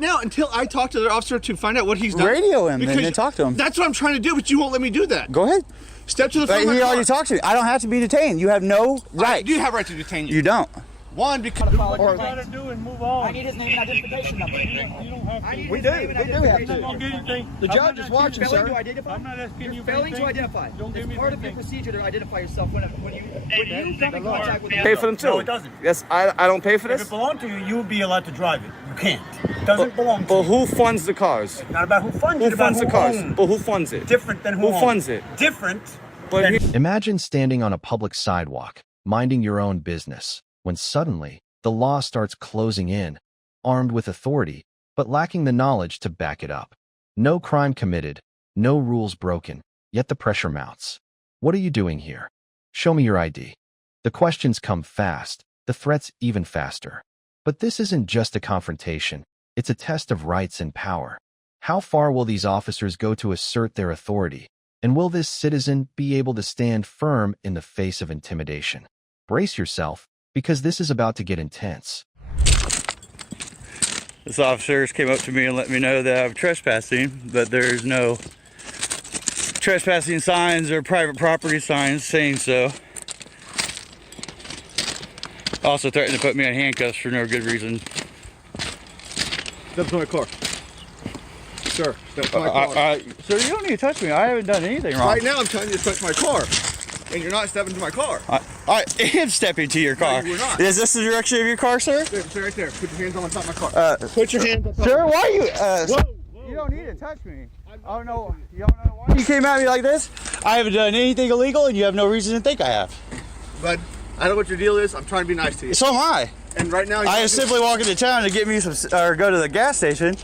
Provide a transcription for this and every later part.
right now, until I talk to the officer to find out what he's done. Radio him and then talk to him. That's what I'm trying to do, but you won't let me do that. Go ahead. Step to the front of my He car. already talked to me. I don't have to be detained. You have no right. I do have right to detain you. You don't. One, because... What you gotta do and move on. I need his name and identification number. You don't have to. We do have to. Don't get anything. The judge is watching, sir. I'm not asking you for Failing to anything. identify. Don't give It's me part of your anything. procedure to identify yourself when you come in contact with Pay for them too. No, it doesn't. Yes, I don't pay for If this. it belonged to you, you would be allowed to drive it. You can't. It doesn't belong to But you. who funds the cars? Not about who funds Who it, about funds who the cars? owns. But who funds it? Different than who owns. funds it? Different. But than Imagine standing on a public sidewalk, minding your own business, when suddenly the law starts closing in, armed with authority, but lacking the knowledge to back it up. No crime committed, no rules broken, yet the pressure mounts. What are you doing here? Show me your ID. The questions come fast, the threats even faster. But this isn't just a confrontation, it's a test of rights and power. How far will these officers go to assert their authority? And will this citizen be able to stand firm in the face of intimidation? Brace yourself, because this is about to get intense. this officers came up to me and let me know that I'm trespassing, but there's no trespassing signs or private property signs saying so. Also threatened to put me in handcuffs for no good reason. Step to my car. Sir, step to my car. Sir, you don't need to touch me. I haven't done anything wrong. Right now, I'm telling you to touch my car. And you're not stepping to my car. I am stepping to your car. No, you were not. Is this the direction of your car, sir? Stay right there. Put your hands on top of my car. Put your hands on top Sir, of my car. why are you... Whoa. You don't need to touch me. Oh no, you don't know why you came at me like this? I haven't done anything illegal and you have no reason to think I have. Bud, I don't know what your deal is. I'm trying to be nice to you. So am I. And right now, I am simply walking to town to get me some, or go to the gas station.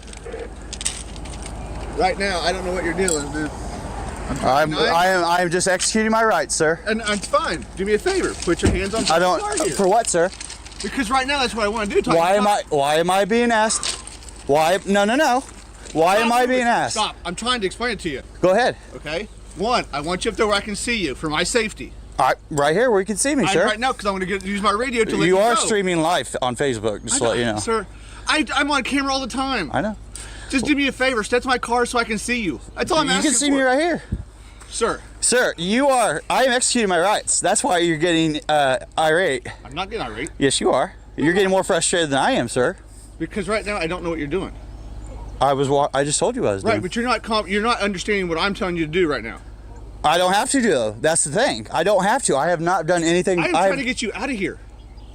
Right now, I don't know what your deal is, dude. I am just executing my rights, sir. And I'm fine. Do me a favor. Put your hands on top of the car here. For what, sir? Because right now, that's what I want to do. Why am I being asked? Why? No. Why am I being asked? Stop. I'm trying to explain it to you. Go ahead. Okay? One, I want you up there where I can see you for my safety. All right, right here where you can see me, sir. Right now, because I'm going to use my radio to let you You are know. streaming live on Facebook, just to let you know. Sir, I'm on camera all the time. I know. Just do me a favor. Step to my car so I can see you. That's all I'm asking for. You can see me right here. Sir. Sir, I am executing my rights. That's why you're getting irate. I'm not getting irate. Yes, you are. You're getting more frustrated than I am, sir. Because right now, I don't know what you're doing. I just told you what I was doing. Right, but you're not understanding what I'm telling you to do right now. I don't have to do though. That's the thing. I don't have to. I have not done anything. I am trying to get you out of here.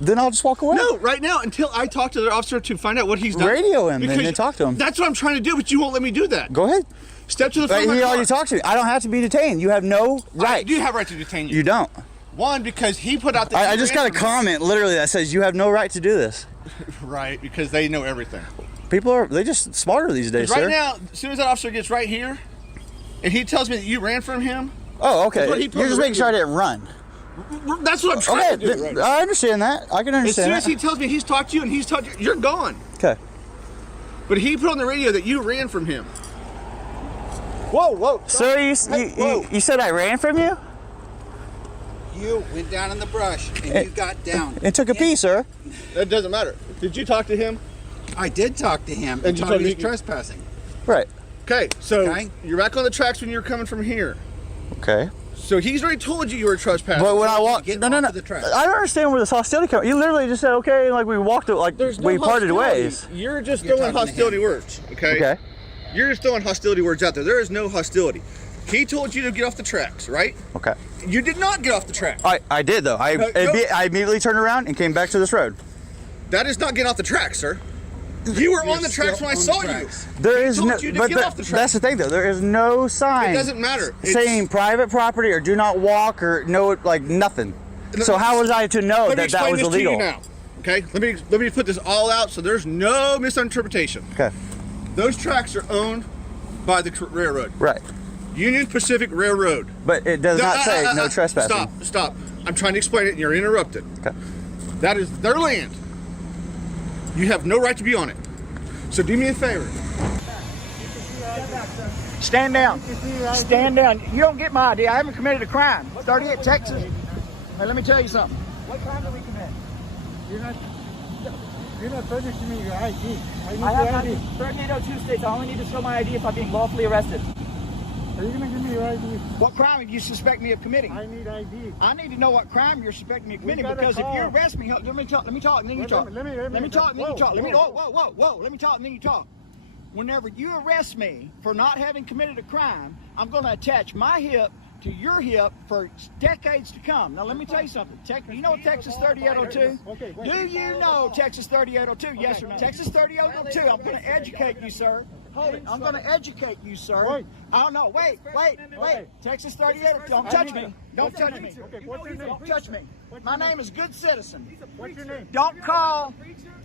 Then I'll just walk away. No, right now, until I talk to the officer to find out what he's done. Radio him and then talk to him. That's what I'm trying to do, but you won't let me do that. Go ahead. Step to the front of my He car. already talked to me. I don't have to be detained. You have no right. I do have right to detain you. You don't. One, because he put out the... I just got a comment literally that says you have no right to do this. Right, because they know everything. People they're just smarter these days, Right sir. now, as soon as that officer gets right here, and he tells me that you ran from him... Oh, okay. That's what he You're put on just the making sure I radio. didn't run. That's what I'm trying to do right now. I understand that. I can As understand soon that. as he tells me he's talked to you and he's talked to you, you're gone. Okay. But he put on the radio that you ran from him. Whoa, whoa. Sir, you said I ran from you? You went down in the brush and you got down. It took a pee, sir. That doesn't matter. Did you talk to him? I did talk to him and you told him told he was me- trespassing. Right. Okay, so Okay. you're back on the tracks when you're coming from here. Okay. So he's already told you were trespassing. But when I walked, Get no. off the track. I don't understand where this hostility comes. You literally just said, okay, like we walked, like There's no we parted hostility. ways. You're just You're throwing talking to hostility him. words, okay? Okay. You're just throwing hostility words out there. There is no hostility. He told you to get off the tracks, right? Okay. You did not get off the track. I did though. I immediately turned around and came back to this road. That is not getting off the tracks, sir. You were You're on the tracks still when I on the saw you. tracks. There is told no, you to but get off the track. that's the thing though. There is no sign. It doesn't matter. It's- saying private property or do not walk or no, like nothing. So how was I to know Let me that that explain was this illegal? to you now. Okay, let me put this all out so there's no misinterpretation. Okay. Those tracks are owned by the railroad. Right. Union Pacific Railroad. But it does not say no trespassing. Stop. I'm trying to explain it and you're interrupted. Okay. That is their land. You have no right to be on it. So do me a favor. Stand down. Stand down. You don't get my ID. I haven't committed a crime. 38 Texas. Hey, let me tell you something. What crime did we commit? You're not furnishing me your ID. I have ID. 3802 states I only need to show my ID if I'm being lawfully arrested. Are you going to give me your ID? What crime do you suspect me of committing? I need ID. I need to know what crime you're suspecting me of committing, got a because if you call. arrest me, let me talk, and then you talk. Let me talk, and then you talk. whoa, Let me whoa. let me talk, and then you talk. Whenever you arrest me for not having committed a crime, I'm going to attach my hip to your hip for decades to come. Now let me tell you something. You know Texas 3802? Okay, wait. Do you know Texas 3802? Yes or no? Texas 3802. I'm going to educate you, sir. Hold it. I'm going to educate you, sir. Wait. I don't know. Wait. Okay. Texas 3802. Don't touch me. Don't What's your touch me. name? Okay, what's your name? Don't touch me. My name is Good Citizen. What's your name? Don't call.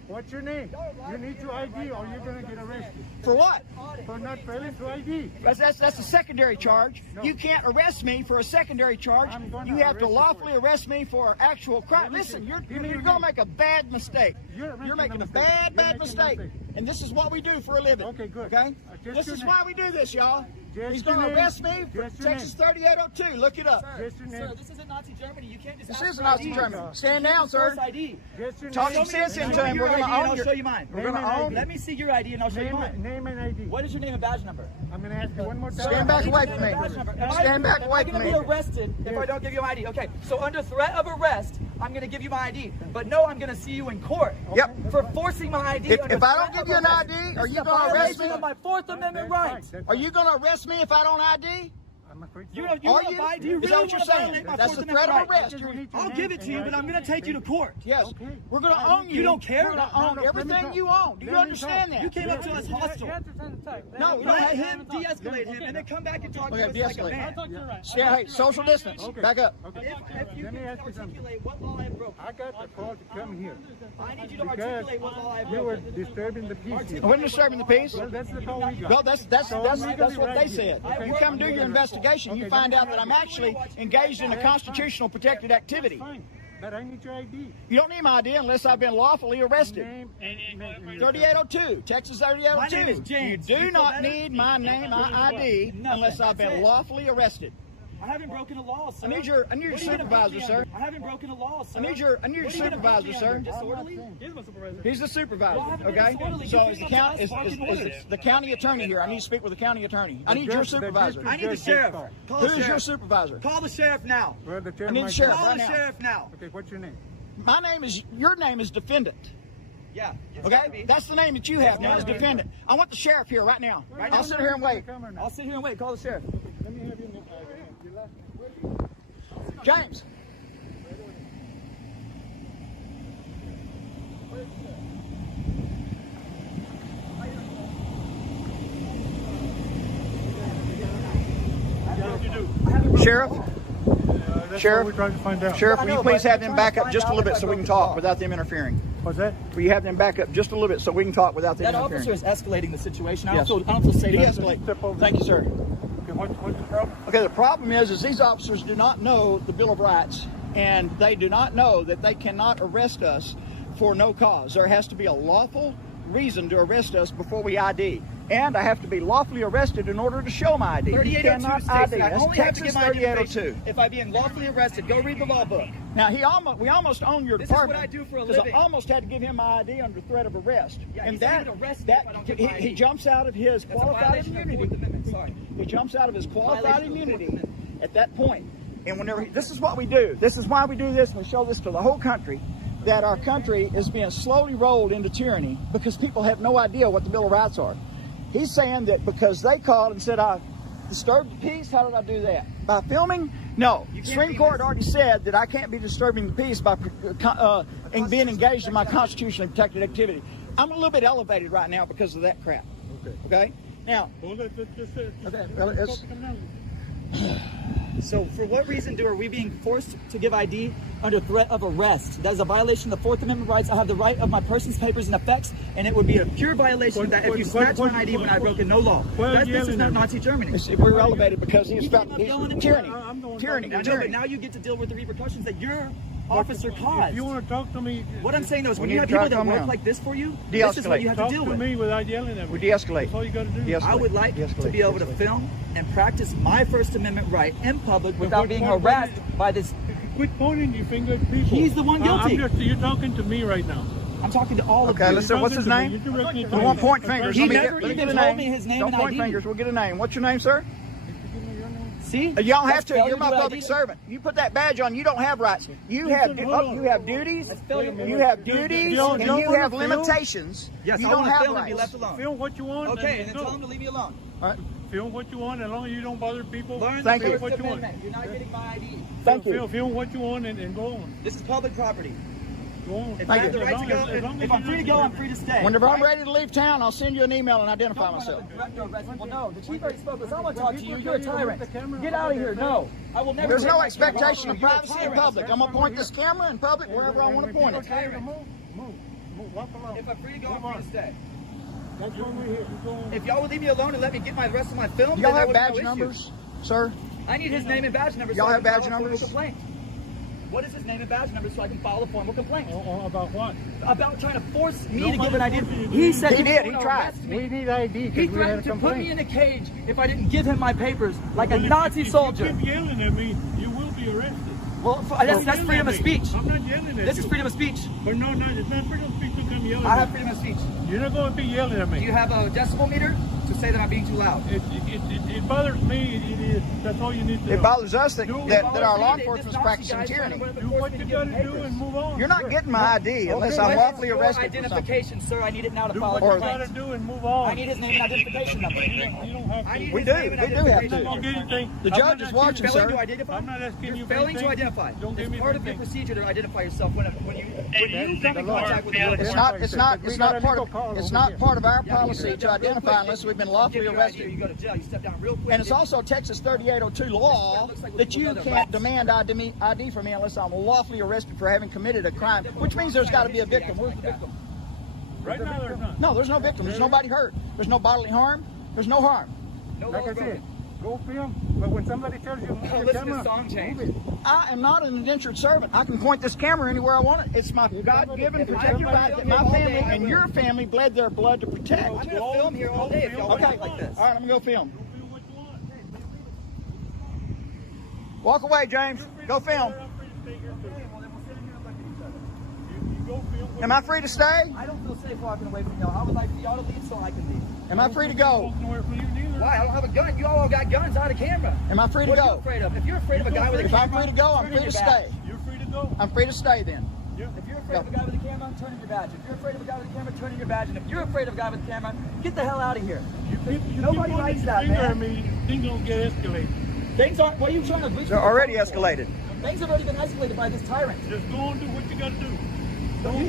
What's your name? You need your ID or you're going to get arrested. For what? For not failing to ID. That's a secondary charge. No. You can't arrest me for a secondary charge. I'm gonna You have to arrest you lawfully for it. arrest me for actual crime. Let me Listen, see. you're Give me going your to name. make a bad mistake. You're making a a bad mistake. You're making a mistake. mistake. And this is what we do for a living. Okay, good. Okay? Just This your is name. why we do this, y'all. Just He's your going to name. arrest me for Just your Texas 3802. Look it up. Just your name. This isn't Nazi Germany. You can't just This ask is for Nazi ID. Germany. Stand down, sir. False ID. Just your Talk name. some sense into Show him. me We're your going to ID and own I'll your... show you mine. We're going to Name and own... ID. Let me see your ID and I'll show you mine. Name and ID. What is your name and badge number? I'm going to ask you one more time. Stand back away from me. Stand back away Am from I me. going to be arrested if I don't give you my ID? Okay, so under threat of arrest, I'm going to give you my ID. But no, I'm going to see you in court. Yep. For forcing my ID. If under I don't threat give you of an arrest. ID, are This you is a going to arrest violation me? of my Fourth Amendment rights. That's Are you going to arrest me if I don't ID? I'm afraid You so. don't. You Are want you? to ID? You Is that really what you're want to saying? violate my That's Fourth the threat Amendment of rights. arrest. You're- I'll give it to you, but I'm going to take you to court. Yes. Okay. We're going to own you. You don't care? We're going to own let me everything talk. you own. Do you Let me understand talk. that? You came up to us hostile. No, we don't Let have him de-escalate him and then come back and talk Okay, to us like a de-escalate. man. Yeah, hey, social distance. Okay. Back up. Okay. If you Let me can ask you something. articulate what law I broke, I got the call to come here I need you to because articulate what law I you were broke. disturbing the peace here. We're disturbing the peace. Well, that's the call we got. No, that's So what legally they right said. here. Okay. You come do your investigation, you Okay, find then- out that I'm actually engaged in a constitutional protected activity. Fine, but I need your ID. You don't need my ID unless I've been lawfully arrested. Name and 3802, Texas My name 3802. is James. You You do feel not better? need my name, my ID, unless I've been That's it. lawfully arrested. I haven't broken a law, sir. I need your What are you gonna supervisor, put me sir. under? I haven't broken a law, sir. I need your What are you gonna supervisor, put me sir. under? Disorderly? He's the supervisor, Well, I haven't been okay? disorderly. So You is the came county up to us barking orders. is the county attorney here? I need to speak with the county attorney. I need your supervisor. I need the sheriff. Call the Who's your sheriff. supervisor? Call the sheriff now. Well, the chair I need might- the sheriff. Call right the now. sheriff now. Okay, what's your name? Your name is defendant. Yeah. it's gotta Okay? be. That's the name that you have now is defendant. I want the sheriff here right now. I'll sit here and wait. I'll sit here and wait. Call the sheriff. Let me have your name. Your last name. James. Sheriff, That's Sheriff? what we're trying to find out. Sheriff, I will you know, please but have I'm them trying back to up just a find little out bit so if we I can broke the talk law. without them interfering? What's that? Will you have them back up just a little bit so we can talk without them That interfering? officer is escalating the situation. Yes. I don't feel safe. De-escalate. Thank you, sir. Okay, what's the problem? Okay, the problem is these officers do not know the Bill of Rights, and they do not know that they cannot arrest us for no cause. There has to be a lawful reason to arrest us before we ID. And I have to be lawfully arrested in order to show my ID. You 3802 cannot states ID. that I That's only have to Texas give my ID 3802. if I be unlawfully arrested. Go read the law book. Now, we almost own your This is what department. I do for a 'cause living. I almost had to give him my ID under threat of arrest. Yeah, and he's that, not even arrested that if I don't give he, my he ID. jumps out of his That's a qualified violation of the immunity. Fourth Amendment. Sorry. He jumps out of his qualified Violation of the immunity Fourth Amendment. at that point. And whenever this is what we do. This is why we do this, and we show this to the whole country, that our country is being slowly rolled into tyranny because people have no idea what the Bill of Rights are. He's saying that because they called and said I disturbed the peace, how did I do that? By filming? No. You can't Supreme be Court already said that I can't be disturbing the peace by being engaged in my constitutionally protected activity. I'm a little bit elevated right now because of that crap. Okay? Now, okay, well, it's, So for what reason are we being forced to give ID under threat of arrest? That is a violation of the Fourth Amendment rights. I have the right of my person's papers and effects, and it would be a pure violation that if you snatch my ID when I've broken no law. This is not Nazi Germany. we're elevated because he's about keep yelling at me. tyranny. I know, but now you get to deal with the repercussions that your officer caused. If you want to talk to me, What I'm saying though is when We you need have to people try to that calm work down. like this for you, this is what you have to talk deal to with. me without yelling at me. We de-escalate. That's all you got to do. De-escalate. I would like De-escalate. to be able to De-escalate. film and practice my First Amendment right in public without being harassed by this. Quit pointing your finger at people. He's the one guilty. You're talking to me right now. I'm talking to all of you. Okay, listen, what's his name? We won't point fingers. He Let me never get even a told name. me his name Don't and point ID. fingers. We'll get a name. What's your name, sir? See? You don't have That's to. You're failure my to public ID. servant. You put that badge on. You don't have rights. You have you have duties. You have duties, and you have limitations. Yes, you I don't want to have film and be rights. left alone. Film what you want. Okay, and then tell him to leave me alone. All right. Film what you want as long as you don't bother people. Learn Thank the you. First Amendment. You're not getting my ID. Thank you. Film what you want and go on. This is public property. Go on. If I have the right to go, if I'm free to go, I'm free to stay. Whenever I'm ready to leave town, I'll send you an email and identify myself. Well, no, the chief already spoke. I want to talk to you. You're a tyrant. Get out of here. No, I will never. There's take no my camera expectation off. of You're a privacy in tyrant. public. I'm gonna point this camera in public wherever I want to point it. Move. Walk along. If I'm free to go, I'm free to stay. That's when we're here. Go on. If y'all would leave me alone and let me get my rest of my film, Y'all then have there would be badge no issue. numbers, sir? I need his name and badge number. Y'all so I have can badge file a formal numbers? complaint. What is his name and badge number so I can file a formal complaint? About what? About trying to force me to Nobody give an ID. forced you to do He it. said He was did. gonna He tried. arrest me. We need ID He because we had a threatened to put me complaint. in a cage if I didn't give him my papers, like a Well, if Nazi you soldier. keep yelling at me, you will be arrested. Well, that's freedom of speech. I'm not yelling at you. This is freedom of speech. But no, it's not freedom of speech to come yelling I at have me. freedom of speech. You're not going to be yelling at Do you me. have a decibel meter to say that I'm being too loud? It bothers me. It is. That's all you need to know. It bothers us that our law This enforcement's Nazi practicing guy's tyranny. trying to Do what you got to do and move on. You're not getting my ID unless I'm lawfully arrested for something. Identification, sir. I need it now to Do file a what you complaint. got to do and move on. I need his name and identification number. You don't have I to. need We his do. name and We do have I'm identification not to. going to get anything. The I'm judge not is asking watching, you- Failing sir. to identify? I'm not asking you You're for failing to anything. identify. Don't give It's me part of your anything. procedure to identify yourself when you come in contact with the It's not part of our policy to identify unless we've been lawfully arrested. You go to jail. You step down real quick. And it's also Texas 3802 law that you can't demand ID from me unless I'm lawfully arrested for having committed a crime, which means there's got to be a victim. Where's the victim? Right now, there's none. No, there's no victim. There's nobody hurt. There's no bodily harm. There's no harm. No Like I laws said, broken. go film. But when somebody tells you, Oh, listen to this song change. I am not an indentured servant. I can point this camera anywhere I want it. It's my God-given protected right that my family and your family bled their blood to protect. I'm going to film here all day if y'all Okay, act like this. all right, I'm going to go film. Walk away, James. Go film. Am I free to stay? I don't feel safe walking away from y'all. I would like for y'all to leave so I can leave. Am I free to go? Why? I don't have a gun. You all got guns out of camera. Am I free to What are you go? afraid of? If you're afraid of a guy with a If camera, I'm free to go, I'm turn free in to your badge. stay. You're free to go. I'm free to stay then. If you're afraid of a guy with a camera, turn in your badge. If you're afraid of a guy with a camera, turn in your badge. And if you're afraid of a guy with a camera, get the hell out of here. Nobody likes that, man. Things don't get escalated. Things aren't. What are you trying to reach? They're already escalated. Things have already been escalated by this tyrant. Just go and do what you got to do.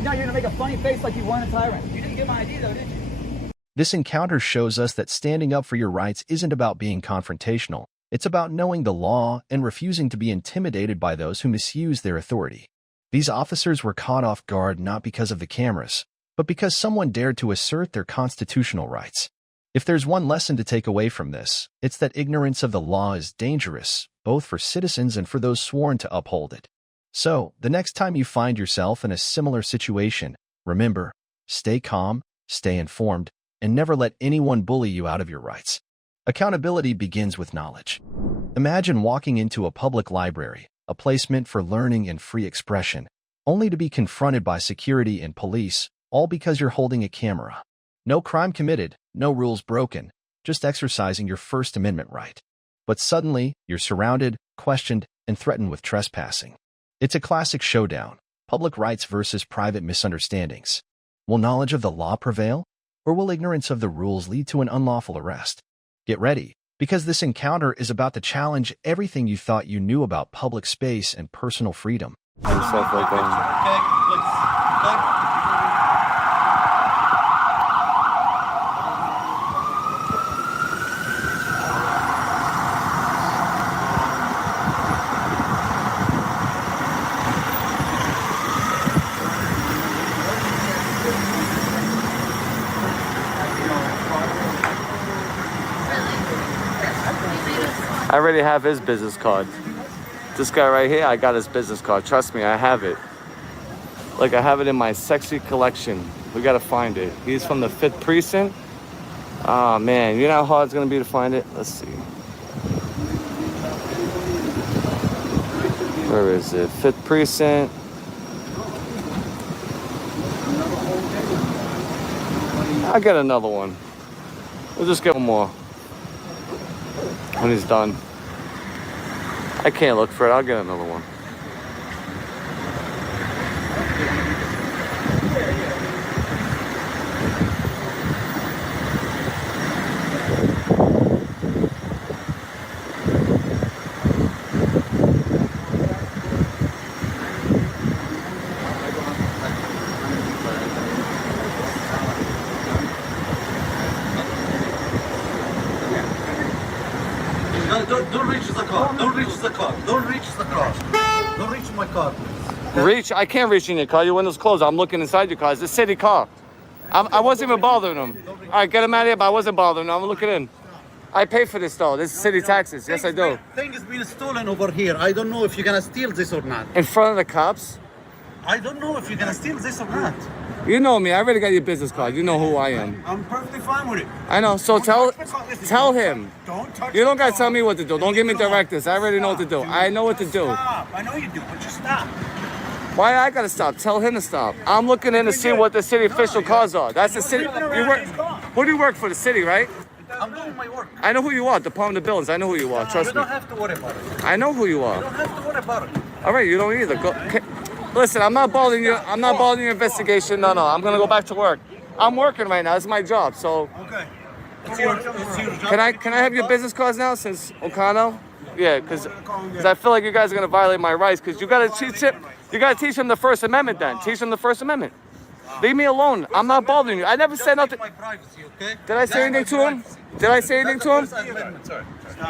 Now you're gonna make a funny face like you weren't a tyrant. You didn't get my ID though, did you? This encounter shows us that standing up for your rights isn't about being confrontational. It's about knowing the law and refusing to be intimidated by those who misuse their authority. These officers were caught off guard not because of the cameras, but because someone dared to assert their constitutional rights. If there's one lesson to take away from this, it's that ignorance of the law is dangerous, both for citizens and for those sworn to uphold it. So, the next time you find yourself in a similar situation, remember, stay calm, stay informed, and never let anyone bully you out of your rights. Accountability begins with knowledge. Imagine walking into a public library, a place meant for learning and free expression, only to be confronted by security and police, all because you're holding a camera. No crime committed, no rules broken, just exercising your First Amendment right. But suddenly, you're surrounded, questioned, and threatened with trespassing. It's a classic showdown, public rights versus private misunderstandings. Will knowledge of the law prevail, or will ignorance of the rules lead to an unlawful arrest? Get ready, because this encounter is about to challenge everything you thought you knew about public space and personal freedom. And stuff like that. I already have his business card. This guy right here, I got his business card. Trust me, I have it. Like, I have it in my sexy collection. We gotta find it. He's from the 5th Precinct. Oh man, you know how hard it's gonna be to find it? Let's see. Where is it? 5th Precinct. I'll get another one. We'll just get one more when he's done. I can't look for it. I'll get another one. Don't reach the car. Don't reach the car. Don't reach the car. Don't reach my car, please. Reach? I can't reach in your car. Your window's closed. I'm looking inside your car. It's a city car. I wasn't even bothering him. All right, get him out of here, but I wasn't bothering him. I'm looking in. I pay for this, though. This is city taxes. Yes, I do. Thing is being stolen over here. I don't know if you're going to steal this or not. In front of the cops? I don't know if you're going to steal this or not. You know me. I already got your business card. You know who I am. I'm perfectly fine with it. I know. So tell him. Don't touch You don't the got to car. tell me what to do. Don't give me directives. I already know what to do. I know what to do. Stop. I know you do, but just stop. Why I got to stop? Tell him to stop. I'm looking in to see what the city official cars are. That's the city. You work. Who do you work for? The city, right? I'm doing my work. I know who you are. Department of Buildings. I know who you are. Trust You me. don't have to worry about it. I know who you You are. don't have to worry about it. All right, you don't either. Listen, I'm not bothering you. I'm not bothering your investigation. No. I'm gonna go back to work. I'm working right now. It's my job. So Okay. It's your job. can I have your business cards now since O'Connell? Yeah, because I feel like you guys are gonna violate my rights. Because you gotta teach him. You gotta teach him the First Amendment. Then teach him the First Amendment. Leave me alone. I'm not bothering you. I never said nothing. My privacy, okay? Did I say anything to him? Did I say anything to him?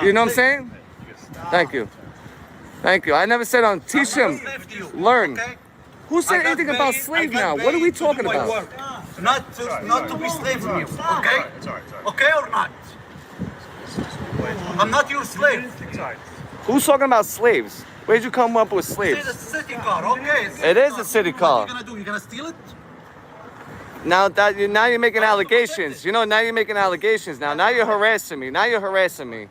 You know what I'm saying? Thank you. Thank you. I never said on teach him. Learn. Who said anything about slave now? What are we talking about? Not to be slave from you, okay? Okay or not? I'm not your slave. Who's talking about slaves? Where'd you come up with It's a slaves? city car, okay? It is a city car. What are you gonna do? You gonna steal it? Now you're making allegations. You know, now you're making allegations. Now you're harassing me. Now you're harassing me.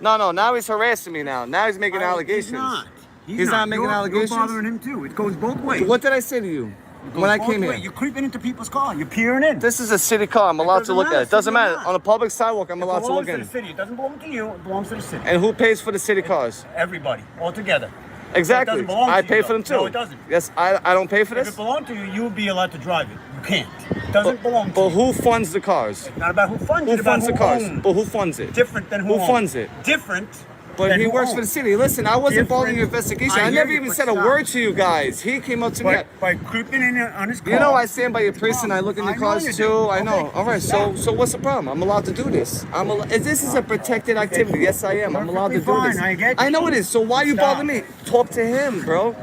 No. Now he's harassing me. Now he's making allegations. He's not making allegations? You're bothering him too. It goes both ways. What did I say to you when I came here? You're creeping into people's car. You're peering in. This is a city car. I'm allowed to look at it. Doesn't matter. matter. On a public sidewalk, I'm allowed to look It belongs to in. the city. It doesn't belong to you. It belongs to the city. And who pays for the city cars? Everybody, all together. Exactly. It doesn't belong to I you, pay for though. them too. No, it doesn't. Yes, I don't pay for If this. it belonged to you, you would be allowed to drive it. You can't. It doesn't belong to But you. who funds the cars? Not about who funds Who it, about funds the who cars? owns. But who funds it? Different than who Who owns. funds it? Different. But than he who works for the owns. city. Listen, I wasn't following your Different. investigation. I I hear never you, even but said a stop. word to you guys. He came up to me. By creeping in on his car. You know I stand by your priest and I look in your I know cars you too. do. I know. Okay. All right. So what's the problem? I'm allowed to do this. This is a protected activity. Yes, I am. I'm allowed to do Perfectly this. fine. I get I you. know it is. So why you Stop. bother me? Talk to him, bro.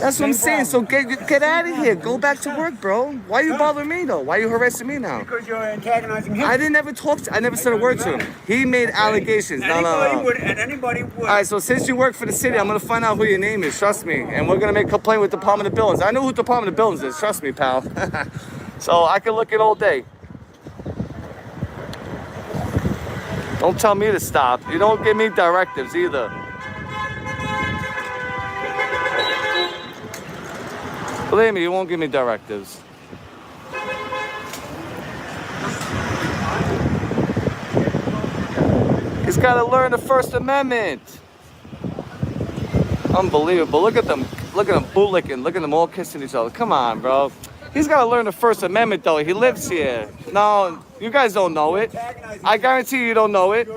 That's what I'm saying. So get out of here. Go back to work, bro. Why you bothering me though? Why you harassing me now? Because you're antagonizing him. I didn't ever talk to. I never said a word to him. He made allegations. No. Anybody would. All right, so since you work for the city, I'm gonna find out who your name is. Trust me, and we're gonna make a complaint with Department of Buildings. I know who Department of Buildings is. Trust me, pal. So I can look it all day. Don't tell me to stop. You don't give me directives either. Believe me, you won't give me directives. He's got to learn the First Amendment. Unbelievable. Look at them. Look at them bootlicking. Look at them all kissing each other. Come on, bro. He's got to learn the First Amendment, though. He lives here. No, you guys don't know it. I guarantee you don't know it.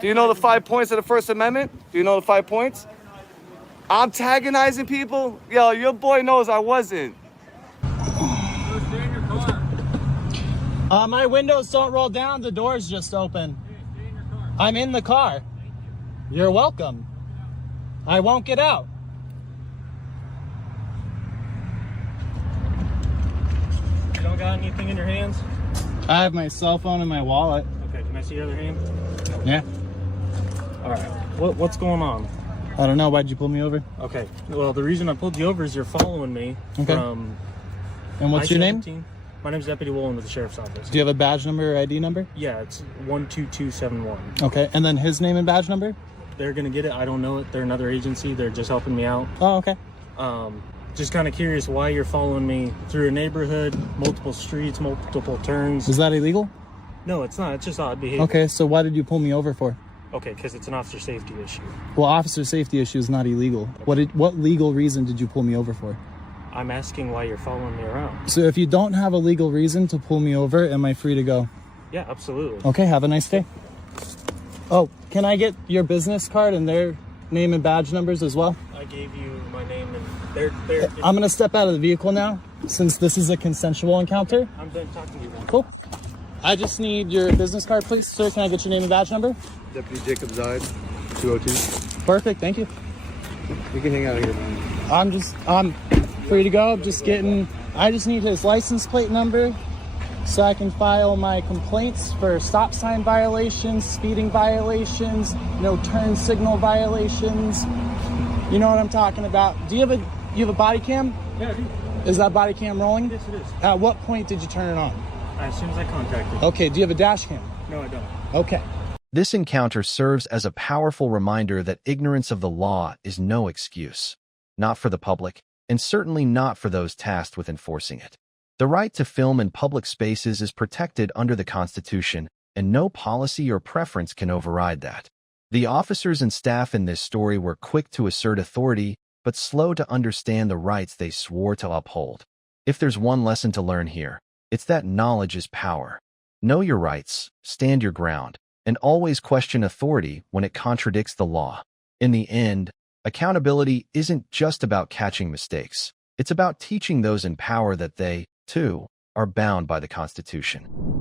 Do you know the 5 points of the First Amendment? Do you know the 5 points? I'm antagonizing people? Yo, your boy knows I wasn't. My windows don't roll down. The door's just open. I'm in the car. You're welcome. I won't get out. You don't got anything in your hands? I have my cell phone and my wallet. Okay, can I see your other hand? Yeah. All right. What's going on? I don't know. Why'd you pull me over? Okay. Well, the reason I pulled you over is you're following me from... And what's your name? My name's Deputy Woolen with the Sheriff's Office. Do you have a badge number or ID number? Yeah, it's 12271. Okay, and then his name and badge number? They're gonna get it. I don't know it. They're another agency. They're just helping me out. Oh, okay. Just kind of curious why you're following me through a neighborhood, multiple streets, multiple turns. Is that illegal? No, it's not. It's just odd behavior. Okay, so why did you pull me over for? Okay, because it's an officer safety issue. Well, officer safety issue is not illegal. What legal reason did you pull me over for? I'm asking why you're following me around. So if you don't have a legal reason to pull me over, am I free to go? Yeah, absolutely. Okay, have a nice day. Oh, can I get your business card and their name and badge numbers as well? I gave you my name and their I'm gonna step out of the vehicle now, since this is a consensual encounter. I'm done talking to you now. Cool. I just need your business card, please. Sir, can I get your name and badge number? Deputy Jacob Zide, 202. Perfect, thank you. You can hang out here, man. I'm free to go. I just need his license plate number so I can file my complaints for stop sign violations, speeding violations, no turn signal violations. You know what I'm talking about. Do you have a body cam? Yeah, I do. Is that body cam rolling? Yes, it is. At what point did you turn it on? As soon as I contacted you. Okay, do you have a dash cam? No, I don't. Okay. This encounter serves as a powerful reminder that ignorance of the law is no excuse, not for the public, and certainly not for those tasked with enforcing it. The right to film in public spaces is protected under the Constitution, and no policy or preference can override that. The officers and staff in this story were quick to assert authority, but slow to understand the rights they swore to uphold. If there's one lesson to learn here, it's that knowledge is power. Know your rights, stand your ground, and always question authority when it contradicts the law. In the end, accountability isn't just about catching mistakes. It's about teaching those in power that they, too, are bound by the Constitution.